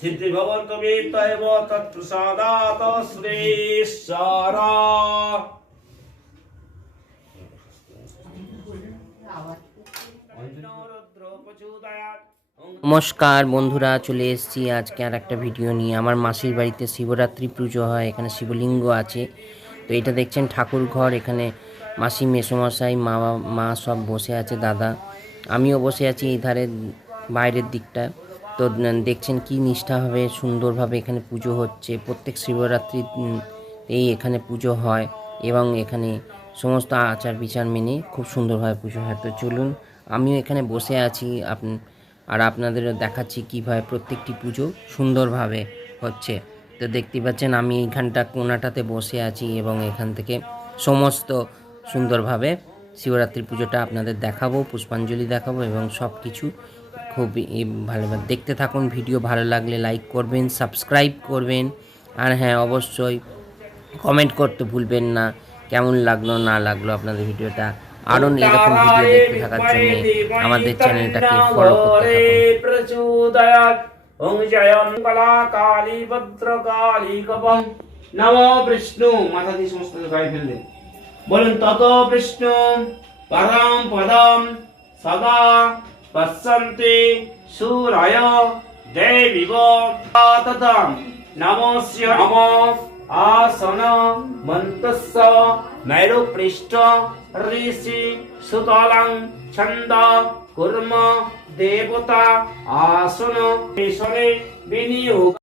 सिद्धिभवन्तवेतैव तत्प्रसादात् श्रेयसारा द्रौपचोदयात् নমস্কার বন্ধুরা, চলে এসেছি আজকে আর একটা ভিডিও নিয়ে। আমার মাসির বাড়িতে শিবরাত্রি পুজো হয়, এখানে শিবলিঙ্গ আছে। তো এটা দেখছেন ঠাকুর ঘর, এখানে মাসি, মেসোমশাই, মা মা সব বসে আছে, দাদা। আমিও বসে আছি এই ধারে বাইরের দিকটা। তো দেখছেন কি নিষ্ঠাভাবে, সুন্দরভাবে এখানে পুজো হচ্ছে। প্রত্যেক শিবরাত্রি এই এখানে পুজো হয় এবং এখানে সমস্ত আচার বিচার মেনে খুব সুন্দরভাবে পুজো হয়। তো চলুন, আমিও এখানে বসে আছি। আপ আর আপনাদেরও দেখাচ্ছি কীভাবে প্রত্যেকটি পুজো সুন্দরভাবে হচ্ছে। তো দেখতে পাচ্ছেন আমি এইখানটা কোনাটাতে বসে আছি এবং এখান থেকে সমস্ত সুন্দরভাবে শিবরাত্রি পুজোটা আপনাদের দেখাবো, পুষ্পাঞ্জলি দেখাবো এবং সব কিছু খুব ভালোভাবে দেখতে থাকুন, ভিডিও ভালো লাগলে লাইক করবেন সাবস্ক্রাইব করবেন আর হ্যাঁ অবশ্যই কমেন্ট করতে ভুলবেন না, কেমন লাগল না লাগল আপনাদের ভিডিওটা আরও এরকম ভিডিও দেখতে থাকার জন্য আমাদের চ্যানেলটাকে ফলো করতে ওং জয়ং কলা কালী ভদ্র কালী কপং নম বিষ্ণু। মাথা দিয়ে সমস্ত গায়ে ফেললেন বলুন তত বিষ্ণু পরম পদম সদা পশ্যন্তি সুরায় দেবিব। ততম নমস্য নম মন্তস্য নৈরো পৃষ্ঠ ঋষি সুতলং ছন্দ কুর্ম দেবতা আসন পেশনে বিনিয়োগ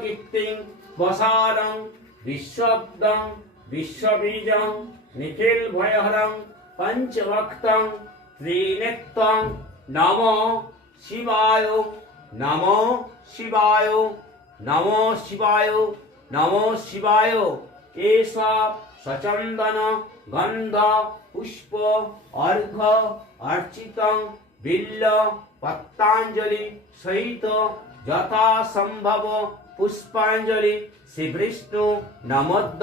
কীর্তিং বসারং বিশ্বব্দং বিশ্ববীজং নিখিল ভয়হরং পঞ্চভক্তং ত্রিনেত্রং নম শিবায় নম শিবায় নম শিবায় নম শিবায় এসব সচন্দন গন্ধ পুষ্প অর্ঘ অর্চিতং বিল্ল পত্তাঞ্জলি সহিত যথা সম্ভব পুষ্পাঞ্জলি শ্রী বিষ্ণু নমদ্দ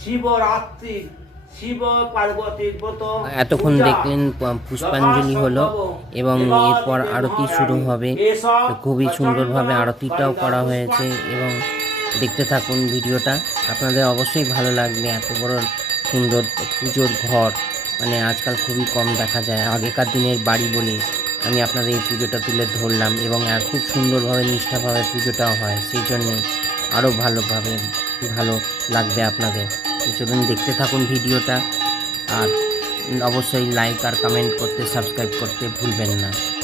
শিবরাত্রি শিব পার্বতীর ব্রত এতক্ষণ দেখলেন পুষ্পাঞ্জলি হলো এবং এরপর আরতি শুরু হবে। খুবই সুন্দরভাবে আরতিটাও করা হয়েছে এবং দেখতে থাকুন ভিডিওটা। আপনাদের অবশ্যই ভালো লাগবে এত বড় সুন্দর পুজোর ঘর। মানে আজকাল খুবই কম দেখা যায়। আগেকার দিনের বাড়ি বলে আমি আপনাদের এই পুজোটা তুলে ধরলাম এবং খুব সুন্দরভাবে নিষ্ঠাভাবে পুজোটাও হয়। সেই জন্য আরও ভালোভাবে ভালো লাগবে আপনাদের। চলুন দেখতে থাকুন ভিডিওটা। আর অবশ্যই লাইক আর কমেন্ট করতে সাবস্ক্রাইব করতে ভুলবেন না।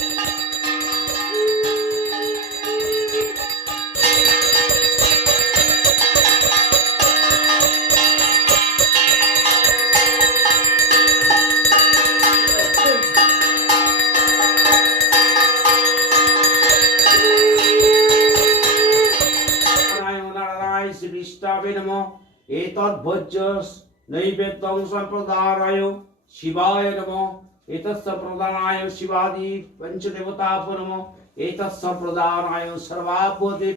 प्रतिष्ठापे नम एतत् भोज्य नैवेद्यं संप्रदाय शिवाय नम। एतत् संप्रदाय शिवादी पञ्चदेवताप नमो। एतत् सम्प्रदानाय सर्वाभ्वदे